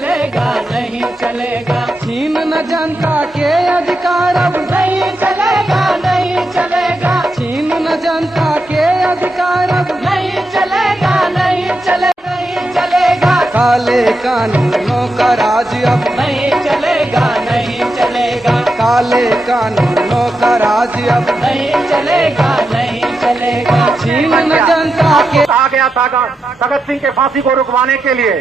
चलेगा नहीं चलेगा, छीन न जनता के अधिकार अब नहीं चलेगा नहीं चलेगा, छीन न जनता के अधिकार अब नहीं चलेगा नहीं चलेगा नहीं चलेगा, काले कानूनों का राज अब नहीं चलेगा नहीं चलेगा, काले कानूनों का राज अब नहीं चलेगा नहीं चलेगा, छीन न जनता के। कहा गया था भगत सिंह के फांसी को रुकवाने के लिए,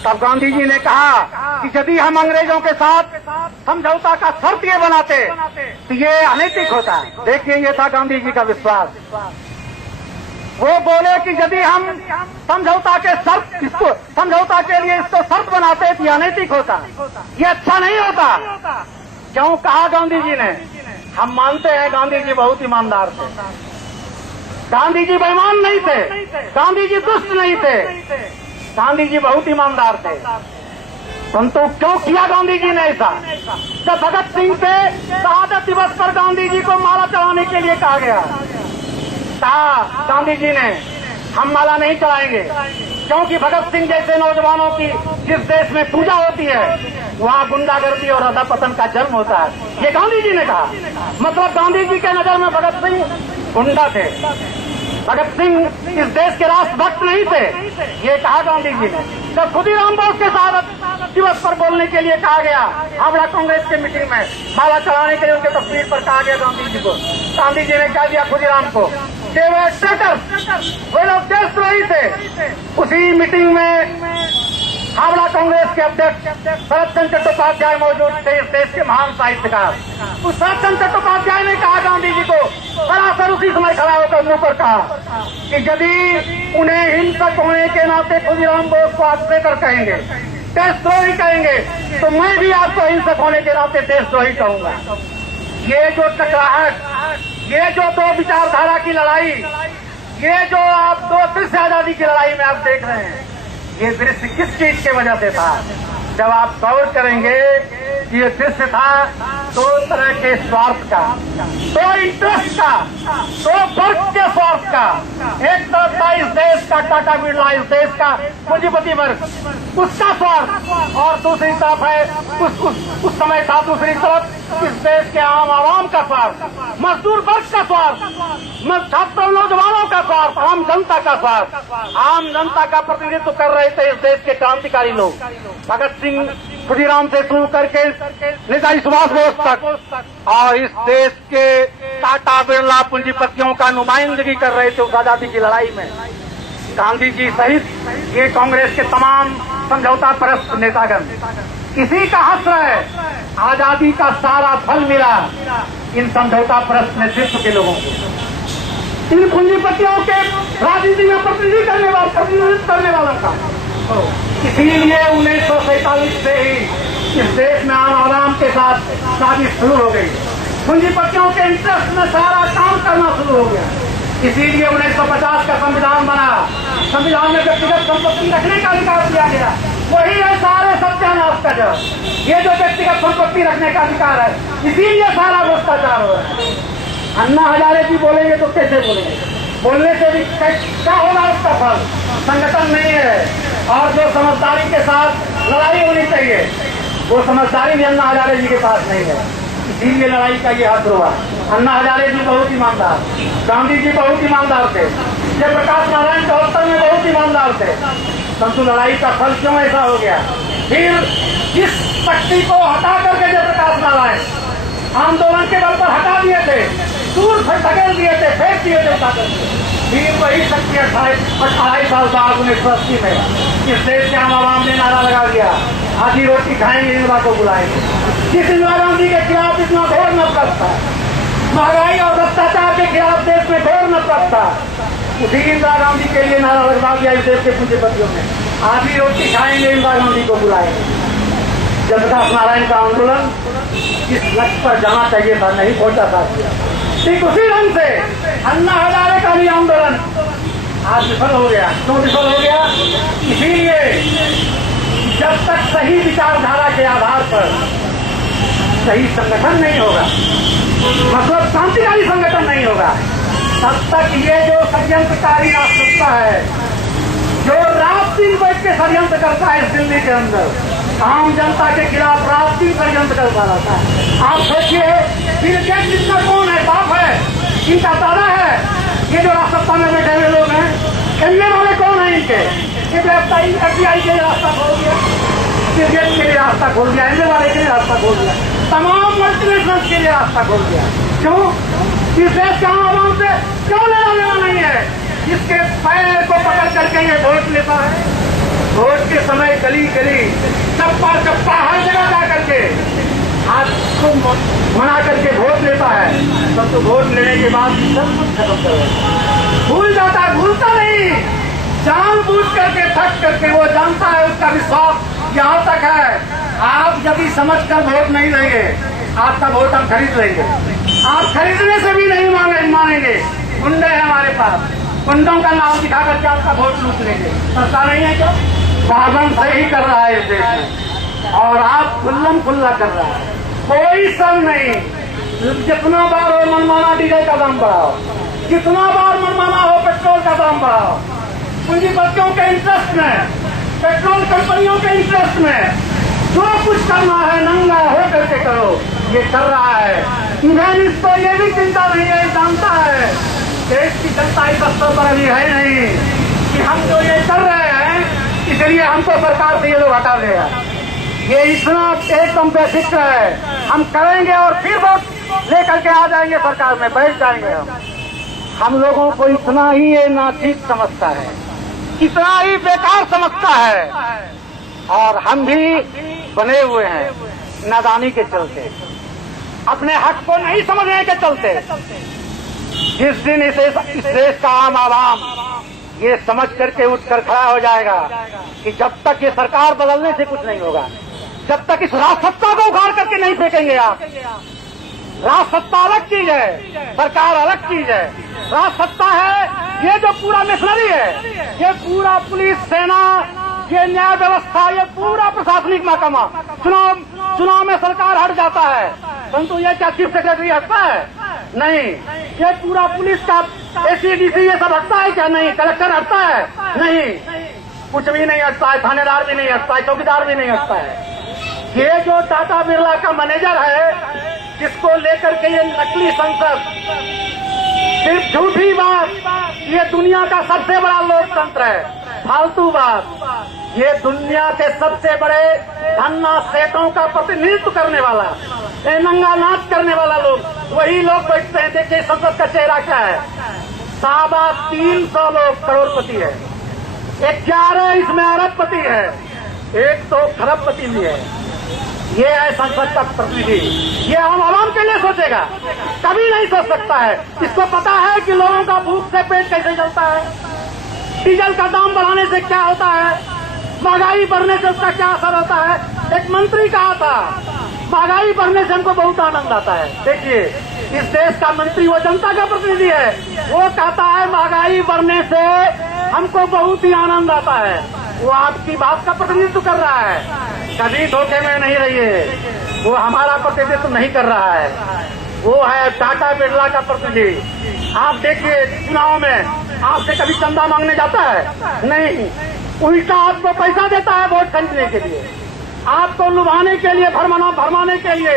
तब गांधी जी ने कहा कि यदि हम अंग्रेजों के साथ समझौता का शर्त ये बनाते तो ये अनैतिक होता है। देखिए, ये था गांधी जी का विश्वास। वो बोले कि यदि हम समझौता के शर्त इसको समझौता के लिए इसको शर्त बनाते तो ये अनैतिक होता, ये अच्छा नहीं होता। क्यों कहा गांधी जी ने? हम मानते हैं गांधी जी बहुत ईमानदार थे, गांधी जी बेईमान नहीं थे, गांधी जी दुष्ट नहीं थे, गांधी जी बहुत ईमानदार थे। परंतु क्यों किया गांधी जी ने ऐसा? जब भगत सिंह से शहादत दिवस पर गांधी जी को माला चढ़ाने के लिए कहा गया, कहा गांधी जी ने हम माला नहीं चढ़ाएंगे, क्योंकि भगत सिंह जैसे नौजवानों की जिस देश में पूजा होती है वहाँ गुंडागर्दी और अधपतन का जन्म होता है, ये गांधी जी ने कहा। मतलब गांधी जी के नजर में भगत सिंह गुंडा थे, भगत सिंह इस देश के राष्ट्रभक्त नहीं थे, ये कहा गांधी जी ने। जब खुदीराम बोस के शहादत दिवस पर बोलने के लिए कहा गया, हावड़ा कांग्रेस के मीटिंग में माला चढ़ाने के लिए उनके तस्वीर पर कहा गया गांधी जी को, गांधी जी ने कह दिया खुदीराम को कि वे ट्रेटर, वे लोग देशद्रोही थे। उसी मीटिंग में हावड़ा कांग्रेस के अध्यक्ष शरद चंद्र चट्टोपाध्याय मौजूद थे, इस देश के महान साहित्यकार। उस शरद चंद्र चट्टोपाध्याय ने कहा गांधी जी को, सरासर उसी समय खड़ा होकर मुंह पर कहा कि यदि उन्हें हिंसक होने के नाते खुदीराम बोस को आप ट्रेटर कहेंगे, देशद्रोही कहेंगे, तो मैं भी आपको हिंसक होने के नाते देशद्रोही कहूंगा। ये जो टकराहट, ये जो दो विचारधारा की लड़ाई, ये जो आप दो दृश्य आजादी की लड़ाई में आप देख रहे हैं, ये दृश्य किस चीज के वजह से था? जब आप गौर करेंगे कि ये दृश्य था दो तरह के स्वार्थ का, दो इंटरेस्ट का, दो वर्ग के स्वार्थ का। एक तरफ था इस देश का टाटा बिरला, इस देश का पूंजीपति वर्ग, उसका स्वार्थ, और दूसरी तरफ है उस समय था दूसरी तरफ इस देश के आम आवाम का स्वार्थ, मजदूर वर्ग का स्वार्थ, छात्र नौजवानों का स्वार्थ, आम जनता का स्वार्थ। आम जनता का प्रतिनिधित्व कर रहे थे इस देश के क्रांतिकारी लोग, भगत सिंह, खुदीराम से शुरू करके नेताजी सुभाष बोस तक, और इस देश के टाटा बिरला पूंजीपतियों का नुमाइंदगी कर रहे थे उस आजादी की लड़ाई में। गांधी जी सहित ये कांग्रेस के तमाम समझौता परस्त नेतागण इसी का हश्र है। आजादी का सारा फल मिला इन समझौता परस्त नेतृत्व के लोगों को, इन पूंजीपतियों के राजनीति में प्रतिनिधित्व करने वालों का। इसीलिए 1947 से ही इस देश में आम आवाम के साथ साजिश शुरू हो गई, पूंजीपतियों के इंटरेस्ट में सारा काम करना शुरू हो गया। इसीलिए 1950 का संविधान बना, संविधान में व्यक्तिगत संपत्ति रखने का अधिकार दिया गया। वही है सारे सत्यानाश का जड़, ये जो व्यक्तिगत संपत्ति रखने का अधिकार है, इसीलिए सारा भ्रष्टाचार हो रहा है। अन्ना हजारे जी बोलेंगे तो कैसे बोलेंगे? बोलने से भी क्या होगा उसका फल? संगठन नहीं है। और जो समझदारी के साथ लड़ाई होनी चाहिए, वो समझदारी भी अन्ना हजारे जी के पास नहीं है, इसीलिए लड़ाई का ये हद हुआ। अन्ना हजारे जी बहुत ईमानदार, गांधी जी बहुत ईमानदार थे, जयप्रकाश नारायण 74 में बहुत ईमानदार थे, परंतु लड़ाई का फल क्यों ऐसा हो गया? फिर जिस शक्ति को हटा करके जयप्रकाश नारायण आंदोलन के बल पर हटा दिए थे, दूर धकेल दिए थे, फेंक दिए थे उठा करके, फिर वही शक्ति 28 साल बाद 1980 में इस देश के आम आवाम ने नारा लगा दिया, आधी रोटी खाएंगे, इंदिरा को बुलाएंगे। जिस इंदिरा गांधी के खिलाफ इतना घोर नफरत था, महंगाई और भ्रष्टाचार के खिलाफ देश में घोर नफरत था, उसी इंदिरा गांधी के लिए नारा लगवा दिया इस देश के पूंजीपतियों ने, आधी रोटी खाएंगे, इंदिरा गांधी को बुलाएंगे। जयप्रकाश नारायण का आंदोलन इस लक्ष्य पर जाना चाहिए था, नहीं पहुंचा था। ठीक उसी रंग से अन्ना हजारे का भी आंदोलन आज विफल हो गया। क्यों विफल हो गया? इसीलिए जब तक सही विचारधारा के आधार पर सही संगठन नहीं होगा, मतलब क्रांतिकारी संगठन नहीं होगा, तब तक ये जो षड्यंत्रकारी राष्ट्रता है, जो रात दिन बैठ के षड्यंत्र करता है इस दिल्ली के अंदर, आम जनता के खिलाफ रात दिन षड्यंत्र करता रहता है। आप सोचिए बिल गेट्स जितना कौन है, बाप है, इनका दादा है। ये जो राष्ट्रसत्ता में बैठे हुए लोग हैं, खेलने वाले कौन है इनके? ये FBI के लिए रास्ता खोल दिया, बिल गेट्स के लिए रास्ता खोल दिया, एमए वाले के लिए रास्ता खोल दिया, तमाम मल्टीनेशनल के लिए रास्ता खोल दिया। क्यों? इस देश का आवाम से क्यों लेना नहीं है? इसके पैर को पकड़ करके ये वोट लेता है। वोट के समय गली गली चप्पा चप्पा हर जगह जा करके हाथ को मना करके वोट लेता है। तब तो वोट लेने के बाद सब कुछ खत्म करो, भूल जाता है, भूलता नहीं, जानबूझ करके थक करके वो जानता है उसका विश्वास यहाँ तक है। आप यदि समझ कर वोट नहीं देंगे, आपका वोट हम खरीद लेंगे। आप खरीदने से भी नहीं मानेंगे। गुंडे हैं हमारे पास, गुंडों का नाम दिखा करके आपका वोट लूट लेंगे। सस्ता नहीं है क्या? साधन से ही कर रहा है इस देश में, और आप खुल्लम खुल्ला कर रहा है, कोई शर्म नहीं। जितना बार हो मनमाना डीजल का दाम बढ़ाओ, जितना बार मनमाना हो पेट्रोल का दाम बढ़ाओ, पूंजीपतियों के इंटरेस्ट में, पेट्रोल कंपनियों के इंटरेस्ट में जो कुछ करना है नंगा हो करके करो, ये कर रहा है। इन्हें इसको ये भी चिंता नहीं है, जानता है देश की जनता इस स्तर पर अभी है नहीं कि हम जो ये कर रहे हैं इसलिए हमको सरकार से ये लोग हटा देगा। ये इतना एकदम बेफिक्र है, हम करेंगे और फिर वोट लेकर के आ जाएंगे, सरकार में बैठ जाएंगे। हम लोगों को इतना ही ये नाचीज समझता है, इतना ही बेकार समझता है, और हम भी बने हुए हैं नादानी के चलते, अपने हक को नहीं समझने के चलते। जिस दिन इस देश का आम आवाम ये समझ करके उठकर खड़ा हो जाएगा कि जब तक ये सरकार बदलने से कुछ नहीं होगा, जब तक इस राजसत्ता को उखाड़ करके नहीं फेंकेंगे आप। राजसत्ता अलग चीज है, सरकार अलग चीज है। राजसत्ता है ये जो पूरा मिशनरी है, ये पूरा पुलिस, सेना, ये न्याय व्यवस्था, ये पूरा प्रशासनिक महकमा। चुनाव में सरकार हट जाता है, परंतु ये क्या चीफ सेक्रेटरी हटता है? नहीं। ये पूरा पुलिस का ACDC ये सब हटता है क्या? नहीं। कलेक्टर हटता है? नहीं, कुछ भी नहीं हटता है, थानेदार भी नहीं हटता है, चौकीदार भी नहीं हटता है। ये जो टाटा बिरला का मैनेजर है, जिसको लेकर के ये नकली संसद, सिर्फ झूठी बात, ये दुनिया का सबसे बड़ा लोकतंत्र है, फालतू बात। ये दुनिया के सबसे बड़े धन्ना सेठों का प्रतिनिधित्व करने वाला, ये नंगा नाच करने वाला लोग, वही लोग बैठते हैं। देखिए संसद का चेहरा क्या है, 350 लोग करोड़पति है, 11 इसमें अरबपति है, 1 तो खरबपति भी है। ये है संसद का प्रतिनिधि। ये हम आवाम के लिए सोचेगा? कभी नहीं सोच सकता है। इसको पता है कि लोगों का भूख से पेट कैसे चलता है, डीजल का दाम बढ़ाने से क्या होता है, महंगाई बढ़ने से उसका क्या असर होता है। एक मंत्री कहा था महंगाई बढ़ने से हमको बहुत आनंद आता है। देखिए इस देश का मंत्री वो जनता का प्रतिनिधि है, वो कहता है महंगाई बढ़ने से हमको बहुत ही आनंद आता है। वो आपकी बात का प्रतिनिधित्व कर रहा है, कभी धोखे में नहीं रहिए। वो हमारा प्रतिनिधित्व नहीं कर रहा है, वो है टाटा बिरला का प्रतिनिधि। आप देखिए चुनाव में आपसे कभी चंदा मांगने जाता है? नहीं, उल्टा आपको पैसा देता है वोट खरीदने के लिए, आपको लुभाने के लिए, भरमाने के लिए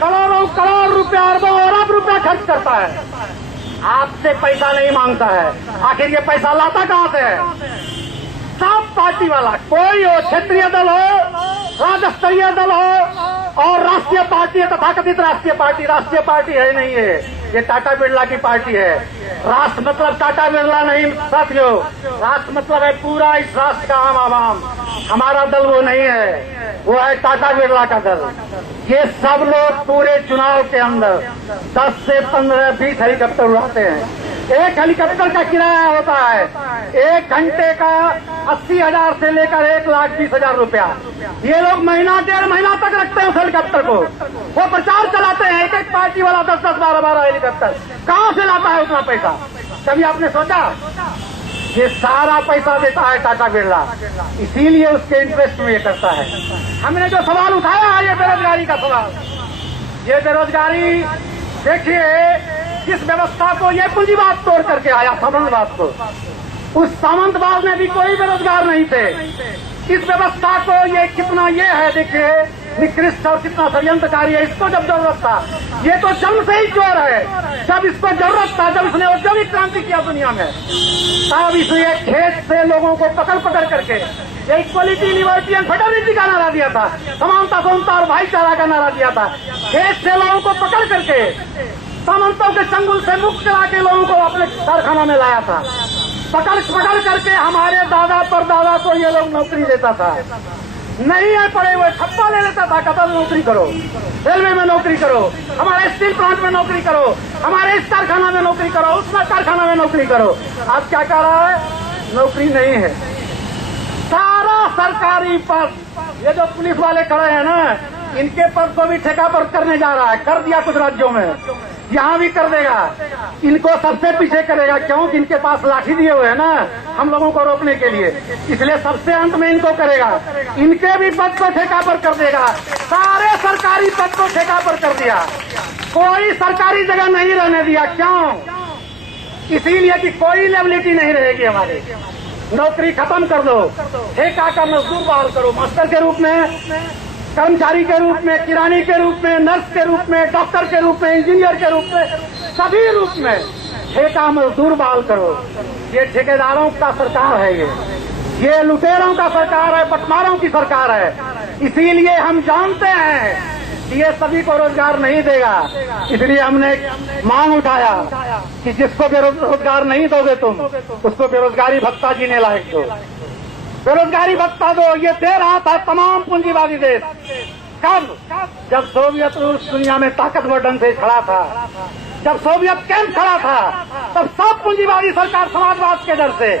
करोड़ों करोड़ रुपया, अरबों अरब रुपया खर्च करता है, आपसे पैसा नहीं मांगता है। आखिर ये पैसा लाता कहाँ से है? सब पार्टी वाला, कोई हो, क्षेत्रीय दल हो, राज्य स्तरीय दल हो और राष्ट्रीय पार्टी है, तथाकथित राष्ट्रीय पार्टी है नहीं है, ये टाटा बिरला की पार्टी है। राष्ट्र मतलब टाटा बिरला नहीं साथियों, राष्ट्र मतलब है पूरा इस राष्ट्र का आम आवाम। हमारा दल वो नहीं है, वो है टाटा बिरला का दल। ये सब लोग पूरे चुनाव के अंदर 10 से 15, 20 हेलीकॉप्टर उड़ाते हैं। एक हेलीकॉप्टर का किराया होता है 1 घंटे का 80,000 से लेकर 1,20,000 रुपया। ये लोग महीना 1.5 महीना तक रखते हैं उस हेलीकॉप्टर को। वो प्रचार चलाते हैं, एक पार्टी वाला 10-10, 12-12 हेलीकॉप्टर। कहाँ से लाता है उतना पैसा? कभी आपने सोचा? ये सारा पैसा देता है टाटा बिरला, इसीलिए उसके इंटरेस्ट में ये करता है। हमने जो सवाल उठाया है ये बेरोजगारी का सवाल, ये बेरोजगारी देखिए जिस व्यवस्था को ये पूंजीवाद तोड़ करके आया, सामान्यवाद को, उस सामंतवाद में भी कोई बेरोजगार नहीं थे। इस व्यवस्था को ये कितना ये है, देखिए निकृष्ट और कितना षड्यंत्रकारी है। इसको जब जरूरत था, ये तो जन्म से ही चोर है। जब इसको जरूरत था, जब इसने औद्योगिक क्रांति किया दुनिया में, तब इसलिए खेत से लोगों को पकड़ पकड़ करके ये इक्वलिटी, लिबर्टी एंड फ्रेटर्निटी का नारा दिया था, समानता, समता और भाईचारा का नारा दिया था। खेत से लोगों को पकड़ करके सामंतों के चंगुल से मुक्त करा के लोगों को अपने कारखाना में लाया था। पकड़ पकड़ करके हमारे दादा परदादा को ये लोग नौकरी देता था। नहीं है पड़े हुए ठप्पा ले लेता था, कहता नौकरी करो, रेलवे में नौकरी करो, हमारे स्टील प्लांट में नौकरी करो, हमारे इस कारखाना में नौकरी करो, उस कारखाना में नौकरी करो। आज क्या कह रहा है? नौकरी नहीं है। सारा सरकारी पद, ये जो पुलिस वाले खड़े हैं ना, इनके पद को भी ठेका पर करने जा रहा है। कर दिया कुछ राज्यों में, यहाँ भी कर देगा। इनको सबसे पीछे करेगा, क्यों? कि इनके पास लाठी दिए हुए है ना हम लोगों को रोकने के लिए, इसलिए सबसे अंत में इनको करेगा। इनके भी पद को ठेका पर कर देगा। सारे सरकारी पद को ठेका पर कर दिया, कोई सरकारी जगह नहीं रहने दिया। क्यों? इसीलिए कि कोई लेबिलिटी नहीं रहेगी हमारी। नौकरी खत्म कर दो, ठेका का मजदूर बहाल करो, मास्टर के रूप में, कर्मचारी के रूप में, किरानी के रूप में, नर्स के रूप में, डॉक्टर के रूप में, इंजीनियर के रूप में, सभी रूप में ठेका मजदूर बहाल करो। ये ठेकेदारों का सरकार है, ये लुटेरों का सरकार है, बटमारों की सरकार है। इसीलिए हम जानते हैं कि ये सभी को रोजगार नहीं देगा। इसलिए हमने मांग उठाया कि जिसको बेरोजगार नहीं दोगे तुम, उसको बेरोजगारी भत्ता जीने लायक दो, बेरोजगारी भत्ता दो। ये दे रहा था तमाम पूंजीवादी देश। कब? जब सोवियत रूस दुनिया में ताकतवर ढंग से खड़ा था, जब सोवियत कैंप खड़ा था, तब सब पूंजीवादी सरकार समाजवाद के डर से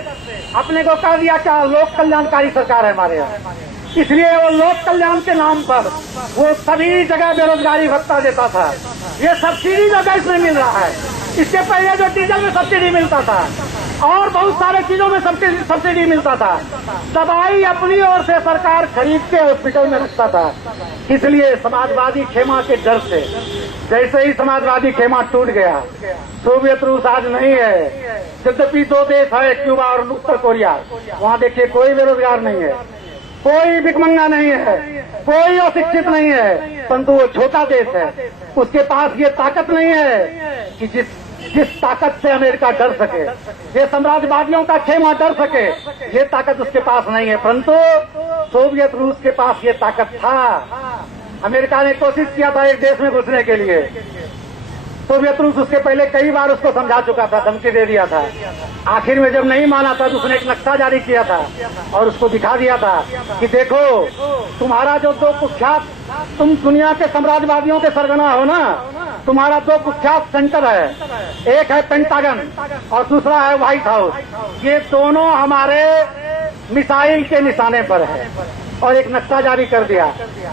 अपने को कह दिया क्या लोक कल्याणकारी सरकार है हमारे यहाँ। इसलिए वो लोक कल्याण के नाम पर वो सभी जगह बेरोजगारी भत्ता देता था। ये सब्सिडी जो गैस में मिल रहा है, इसके पहले जो डीजल में सब्सिडी मिलता था और बहुत सारे चीजों में सब्सिडी मिलता था, दवाई अपनी ओर से सरकार खरीद के हॉस्पिटल में रखता था। इसलिए समाजवादी खेमा के डर से, जैसे ही समाजवादी खेमा टूट गया, सोवियत रूस आज नहीं है। यद्यपि दो देश है, क्यूबा और उत्तर कोरिया, वहाँ देखिए कोई बेरोजगार नहीं है, कोई भिखमंगा नहीं है, कोई अशिक्षित नहीं है, परंतु वो छोटा देश है। उसके पास ये ताकत नहीं है कि जिस ताकत से अमेरिका डर सके, ये साम्राज्यवादियों का खेमा डर सके, ये ताकत उसके पास नहीं है। परंतु सोवियत रूस के पास ये ताकत था। अमेरिका ने कोशिश किया था एक देश में घुसने के लिए, सोवियत रूस उसके पहले कई बार उसको समझा चुका था, धमकी दे दिया था। आखिर में जब नहीं माना था तो उसने एक नक्शा जारी किया था और उसको दिखा दिया था कि देखो तुम्हारा जो दो कुख्यात, तुम दुनिया के साम्राज्यवादियों के सरगना हो ना, तुम्हारा दो कुख्यात सेंटर है, एक है पेंटागन और दूसरा है व्हाइट हाउस। ये दोनों हमारे मिसाइल के निशाने पर है। और एक नक्शा जारी कर दिया।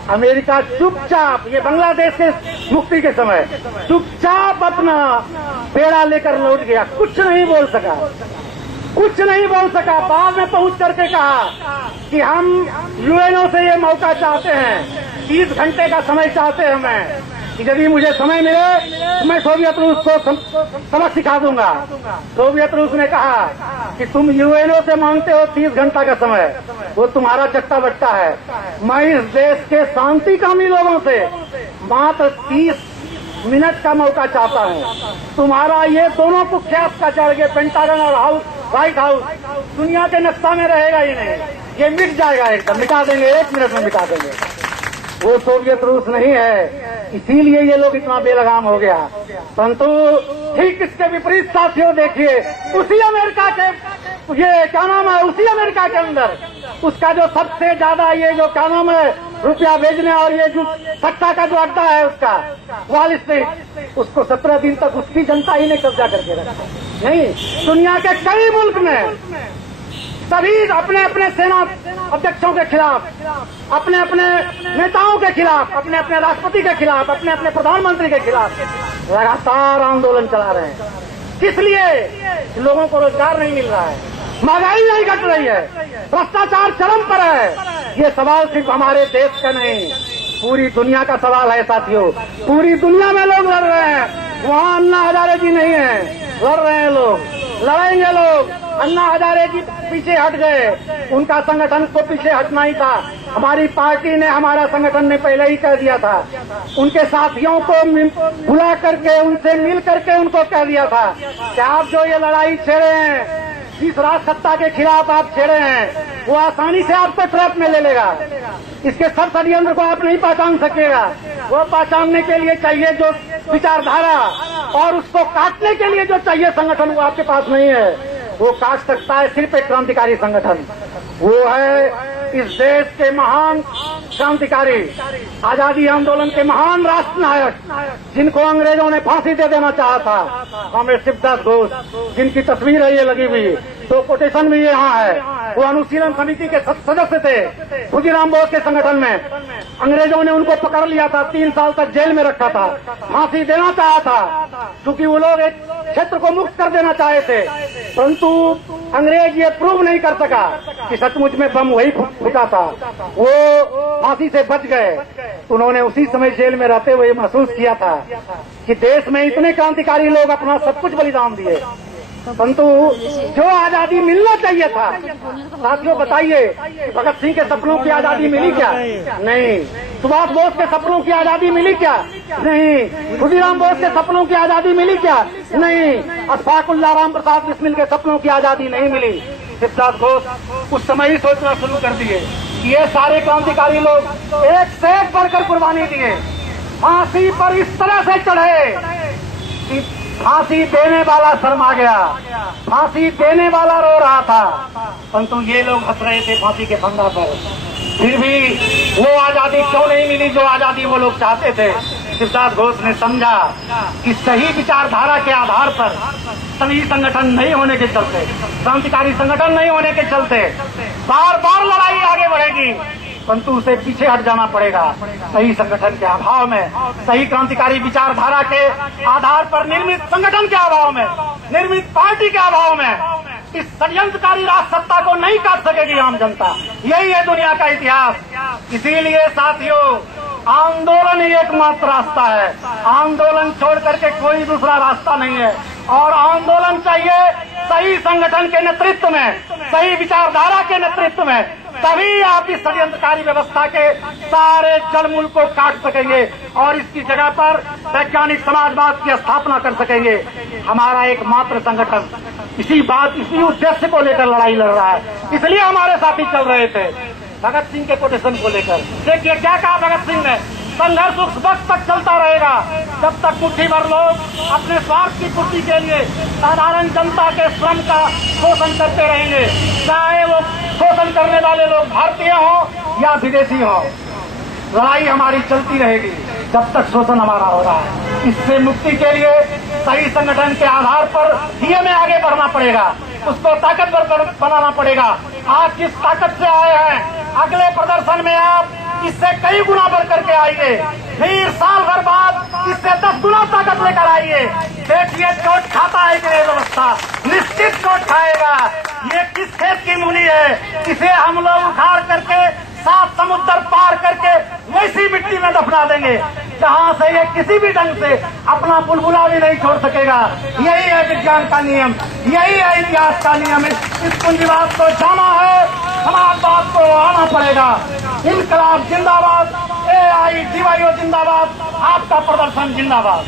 अमेरिका चुपचाप, ये बांग्लादेश के मुक्ति के समय चुपचाप अपना बेड़ा लेकर लौट गया, कुछ नहीं बोल सका, कुछ नहीं बोल सका। बाद में पहुंच करके कहा कि हम यूएनओ से ये मौका चाहते हैं, 30 घंटे का समय चाहते हैं हमें, कि यदि मुझे समय मिले तो मैं सोवियत रूस को सबक सिखा दूंगा। सोवियत रूस ने कहा कि तुम यूएनओ से मांगते हो 30 घंटा का समय, वो तुम्हारा चट्टा बट्टा है। मैं इस देश के शांतिकामी लोगों से मात्र 30 मिनट का मौका चाहता हूँ। तुम्हारा ये दोनों कुख्यात का चढ़ गए, पेंटागन और व्हाइट हाउस दुनिया के नक्शा में रहेगा ही नहीं, ये मिट जाएगा, एकदम मिटा देंगे, 1 मिनट में मिटा देंगे। वो सोवियत रूस नहीं है, इसीलिए ये लोग इतना बेलगाम हो गया। परंतु ठीक इसके विपरीत साथियों देखिए, उसी अमेरिका के, ये क्या नाम है, उसी अमेरिका के अंदर उसका जो सबसे ज्यादा ये जो क्या नाम है रुपया भेजने और ये जो सट्टा का जो अड्डा है उसका वॉल स्ट्रीट, उसको 17 दिन तक उसकी जनता ही ने कब्जा करके रखा। नहीं, दुनिया के कई मुल्क में सभी अपने अपने सेना अध्यक्षों के खिलाफ, अपने अपने नेताओं के खिलाफ, अपने अपने राष्ट्रपति के खिलाफ, अपने अपने प्रधानमंत्री के खिलाफ लगातार आंदोलन चला रहे हैं। किस लिए? लोगों को रोजगार नहीं मिल रहा है, महंगाई नहीं घट रही है, भ्रष्टाचार चरम पर है। ये सवाल सिर्फ हमारे देश का नहीं, पूरी दुनिया का सवाल है साथियों। पूरी दुनिया में लोग लड़ रहे हैं, वहाँ अन्ना हजारे जी नहीं है, लड़ रहे हैं लोग, लड़ेंगे लोग। अन्ना हजारे जी पीछे हट गए, उनका संगठन को पीछे हटना ही था। हमारी पार्टी ने, हमारा संगठन ने पहले ही कह दिया था, उनके साथियों को बुला करके, उनसे मिल करके उनको कह दिया था कि आप जो ये लड़ाई छेड़े हैं, जिस राज सत्ता के खिलाफ आप छेड़े हैं, वो आसानी से आपको ट्रैप में ले लेगा। इसके सब षड्यंत्र को आप नहीं पहचान सकेगा। वो पहचानने के लिए चाहिए जो विचारधारा, और उसको काटने के लिए जो चाहिए संगठन, वो आपके पास नहीं है। वो काट सकता है सिर्फ एक क्रांतिकारी संगठन, वो है इस देश के महान क्रांतिकारी, आजादी आंदोलन के महान राष्ट्र नायक, जिनको अंग्रेजों ने फांसी दे देना चाहा था, कॉमरेड शिवदास घोष, जिनकी तस्वीर है ये लगी हुई, तो कोटेशन भी यहाँ है। वो अनुशीलन समिति के सदस्य थे खुदीराम बोस के संगठन में। अंग्रेजों ने उनको पकड़ लिया था, 3 साल तक जेल में रखा था, फांसी देना चाहा था, क्योंकि वो लोग एक क्षेत्र को मुक्त कर देना चाहे थे, परंतु अंग्रेज ये प्रूव नहीं कर सका कि सचमुच में बम वही फूटा था। वो फांसी से बच गए। उन्होंने उसी समय जेल में रहते हुए महसूस किया था कि देश में इतने क्रांतिकारी लोग अपना सब कुछ बलिदान दिए, परंतु जो आजादी मिलना चाहिए था, साथियों बताइए, भगत सिंह के सपनों की आजादी मिली क्या? नहीं। सुभाष बोस के सपनों की आजादी मिली क्या? नहीं। खुदीराम बोस के सपनों की आजादी मिली क्या? नहीं। अशफाक उल्लाह राम प्रसाद बिस्मिल के सपनों की आजादी नहीं मिली। शिवदास घोष उस समय ही सोचना शुरू कर दिए कि ये सारे क्रांतिकारी लोग एक से एक बढ़कर कुर्बानी दिए, फांसी पर इस तरह से चढ़े कि फांसी देने वाला शर्मा गया, फांसी देने वाला रो रहा था, परंतु ये लोग हंस रहे थे फांसी के फंदा पर। फिर भी वो आजादी क्यों नहीं मिली जो आजादी वो लोग चाहते थे? शिवदास घोष ने समझा कि सही विचारधारा के आधार पर, सही संगठन नहीं होने के चलते, क्रांतिकारी संगठन नहीं होने के चलते बार बार लड़ाई आगे बढ़ेगी, परंतु उसे पीछे हट जाना पड़ेगा। सही संगठन के अभाव में, सही क्रांतिकारी विचारधारा के आधार पर निर्मित संगठन के अभाव में, निर्मित पार्टी के अभाव में इस षड्यंत्रकारी राज सत्ता को नहीं काट सकेगी आम जनता। यही है दुनिया का इतिहास। इसीलिए साथियों, आंदोलन ही एकमात्र रास्ता है। आंदोलन छोड़ करके कोई दूसरा रास्ता नहीं है, और आंदोलन चाहिए सही संगठन के नेतृत्व में, सही विचारधारा के नेतृत्व में, तभी आप इस षड्यंत्रकारी व्यवस्था के सारे जड़मूल को काट सकेंगे और इसकी जगह पर वैज्ञानिक समाजवाद की स्थापना कर सकेंगे। हमारा एकमात्र संगठन इसी उद्देश्य को लेकर लड़ाई लड़ रहा है, इसलिए हमारे साथी चल रहे थे भगत सिंह के कोटेशन को लेकर। देखिए क्या कहा भगत सिंह ने, संघर्ष उस वक्त तक चलता रहेगा जब तक मुट्ठी भर लोग अपने स्वार्थ की पूर्ति के लिए साधारण जनता के श्रम का शोषण करते रहेंगे, चाहे वो शोषण करने वाले लोग भारतीय हों या विदेशी हों। लड़ाई हमारी चलती रहेगी जब तक शोषण हमारा हो रहा है। इससे मुक्ति के लिए सही संगठन के आधार पर ही हमें आगे बढ़ना पड़ेगा, उसको ताकतवर बनाना पड़ेगा। आज जिस ताकत से आए हैं, अगले प्रदर्शन में आप इससे कई गुना बढ़ करके आइए, फिर साल भर बाद इससे 10 गुना ताकत लेकर आइए। देखिए चोट खाता है कि ये व्यवस्था, निश्चित चोट खाएगा। ये किस खेत की मूली है, इसे हम लोग उखाड़ करके 7 समुद्र पार करके वैसी मिट्टी में दफना देंगे जहाँ से ये किसी भी ढंग से अपना बुलबुला भी नहीं छोड़ सकेगा। यही है विज्ञान का नियम, यही है इतिहास का नियम। इस पूंजीवाद को जाना है, समाजवाद को आना पड़ेगा। इनकलाब जिंदाबाद, AIDYO जिंदाबाद, आपका प्रदर्शन जिंदाबाद।